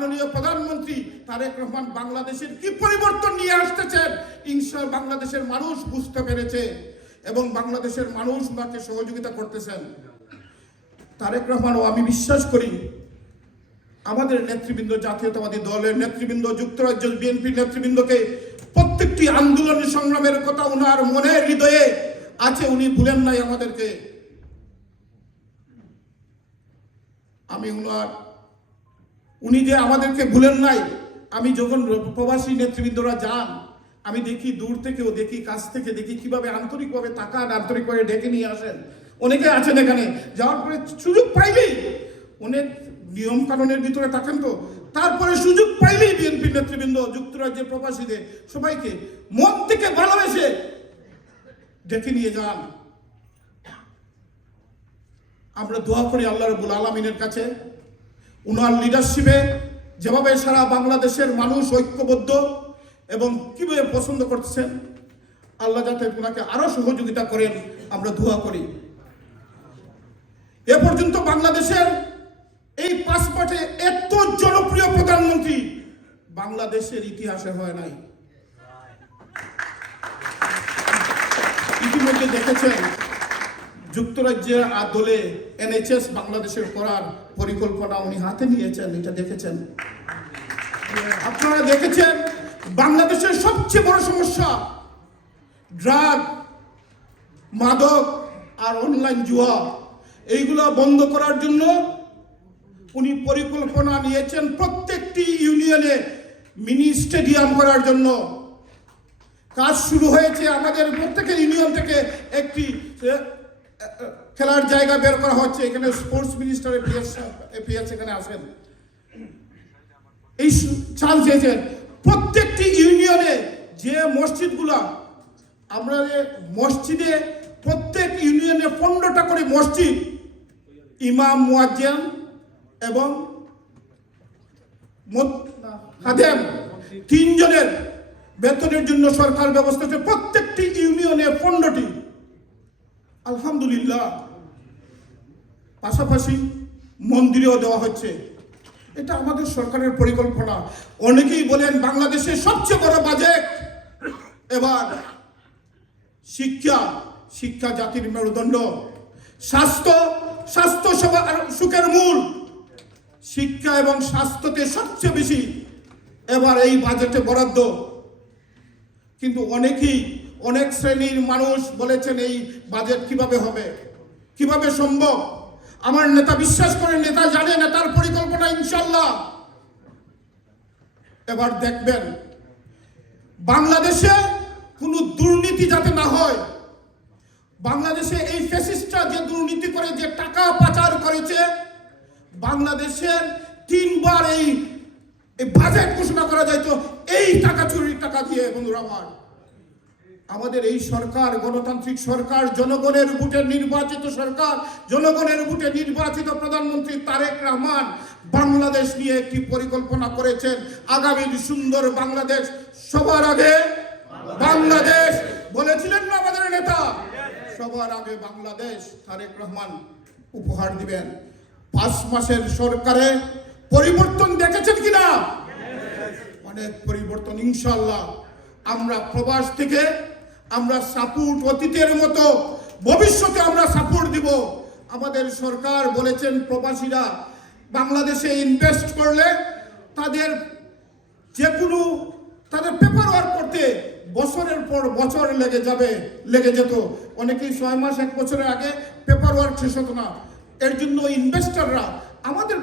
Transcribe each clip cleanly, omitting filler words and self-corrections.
মাননীয় প্রধানমন্ত্রী তারেক রহমান বাংলাদেশের কি পরিবর্তন নিয়ে আসতেছেন ইনশাআল্লাহ বাংলাদেশের মানুষ বুঝতে পেরেছে এবং বাংলাদেশের মানুষ তাকে সহযোগিতা করতেছেন। তারেক রহমান ও আমি বিশ্বাস করি আমাদের নেতৃবৃন্দ, জাতীয়তাবাদী দলের নেতৃবৃন্দ, যুক্তরাজ্যের বিএনপির নেতৃবৃন্দকে প্রত্যেকটি আন্দোলন সংগ্রামের কথা ওনার মনে হৃদয়ে আছে, উনি ভুলেন নাই আমাদেরকে। উনি যে আমাদেরকে ভুলেন নাই, আমি যখন প্রবাসী নেতৃবৃন্দরা যান আমি দেখি, দূর থেকেও দেখি, কাছ থেকে দেখি কিভাবে আন্তরিকভাবে তাকান, আন্তরিকভাবে ডেকে নিয়ে আসেন। অনেকে আছেন এখানে যাওয়ার পরে সুযোগ পাইলেই, অনেক নিয়ম কানুনের ভিতরে থাকেন তো, তারপরে সুযোগ পাইলেই বিএনপির নেতৃবৃন্দ, যুক্তরাজ্যের প্রবাসীদের সবাইকে মন থেকে ভালোবেসে ডেকে নিয়ে যান। আমরা দোয়া করি আল্লাহ রাব্বুল আলামিনের কাছে উনার লিডারশিপে যেভাবে সারা বাংলাদেশের মানুষ ঐক্যবদ্ধ এবং কিভাবে পছন্দ করতেছেন, আল্লাহ যাতে ওনাকে আরো সহযোগিতা করেন আমরা দোয়া করি। এ পর্যন্ত বাংলাদেশের এই পাসপোর্টে এত জনপ্রিয় প্রধানমন্ত্রী বাংলাদেশের ইতিহাসে হয় নাই। ইতিমধ্যে দেখেছেন যুক্তরাজ্যের আদলে NHS বাংলাদেশের করার পরিকল্পনা উনি হাতে নিয়েছেন, এটা দেখেছেন। আপনারা দেখেছেন বাংলাদেশের সবচেয়ে বড় সমস্যা ড্রাগ, মাদক আর অনলাইন জুয়া, এইগুলো বন্ধ করার জন্য উনি পরিকল্পনা নিয়েছেন প্রত্যেকটি ইউনিয়নে মিনি স্টেডিয়াম করার জন্য। কাজ শুরু হয়েছে, আমাদের প্রত্যেকের ইউনিয়ন থেকে একটি খেলার জায়গা বের করা হচ্ছে। এখানে স্পোর্টস মিনিস্টার এপিএস এখানে আসেন, এই চান্স দিয়েছেন প্রত্যেকটি ইউনিয়নে। যে মসজিদগুলা, আমরা মসজিদে প্রত্যেক ইউনিয়নে 15টা করে মসজিদ, ইমাম, মুয়াজ্জিন এবং খাদেম 3 জনের বেতনের জন্য সরকার ব্যবস্থা করছে প্রত্যেকটি ইউনিয়নে 15টি। আলহামদুলিল্লাহ, পাশাপাশি মন্দিরেও দেওয়া হচ্ছে। এটা আমাদের সরকারের পরিকল্পনা। অনেকেই বলেন বাংলাদেশের সবচেয়ে বড় বাজেট এবার শিক্ষা জাতির মেরুদণ্ড, স্বাস্থ্য সেবা সুখের মূল, শিক্ষা এবং স্বাস্থ্যতে সবচেয়ে বেশি এবার এই বাজেটে বরাদ্দ। কিন্তু অনেক শ্রেণীর মানুষ বলেছেন এই বাজেট কিভাবে হবে, কিভাবে সম্ভব। আমার নেতা বিশ্বাস করেন, নেতা জানে, নেতার পরিকল্পনা ইনশাল্লাহ। এবার দেখবেন বাংলাদেশে কোনো দুর্নীতি যাতে না হয়। বাংলাদেশে এই ফ্যাসিস্টরা যে দুর্নীতি করে, যে টাকা পাচার করেছে, বাংলাদেশের 3 বার এই বাজেট ঘোষণা করা যায় তো এই টাকা চুরির টাকা দিয়ে। বন্ধুরা আমাদের এই সরকার গণতান্ত্রিক সরকার, জনগণের ভোটে নির্বাচিত সরকার, জনগণের ভোটে নির্বাচিত প্রধানমন্ত্রী তারেক রহমান বাংলাদেশ নিয়ে একটি পরিকল্পনা করেছেন। আগামীর সুন্দর বাংলাদেশ, সবার আগে বাংলাদেশ বলেছিলেন না আমাদের নেতা, সবার আগে বাংলাদেশ তারেক রহমান উপহার দিবেন। 5 মাসের সরকারে পরিবর্তন দেখেছেন কিনা? অনেক পরিবর্তন ইনশাআল্লাহ। আমরা প্রবাস থেকে আমরা সাপোর্ট অতীতের মতো ভবিষ্যতে আমরা সাপোর্ট দিব। আমাদের সরকার বলেছেন প্রবাসীরা বাংলাদেশে ইনভেস্ট করলে তাদের পেপার ওয়ার্ক করতে বছরের পর বছর লেগে যেত। অনেকেই 6 মাস 1 বছরের আগে পেপার ওয়ার্ক শেষ হতো না। এর জন্য ইনভেস্টররা, আমাদের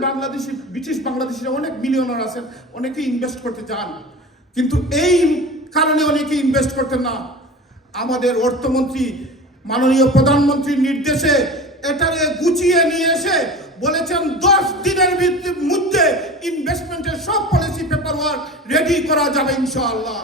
ব্রিটিশ বাংলাদেশিরা অনেক মিলিয়নার আছেন, অনেকেই ইনভেস্ট করতে চান, কিন্তু এই কারণে অনেকে ইনভেস্ট করতেন না। আমাদের অর্থমন্ত্রী মাননীয় প্রধানমন্ত্রীর নির্দেশে এটারে গুছিয়ে নিয়ে এসে বলেছেন 10 দিনের মধ্যে ইনভেস্টমেন্টের সব পলিসি পেপার ওয়ার্ক রেডি করা যাবে ইনশাআল্লাহ।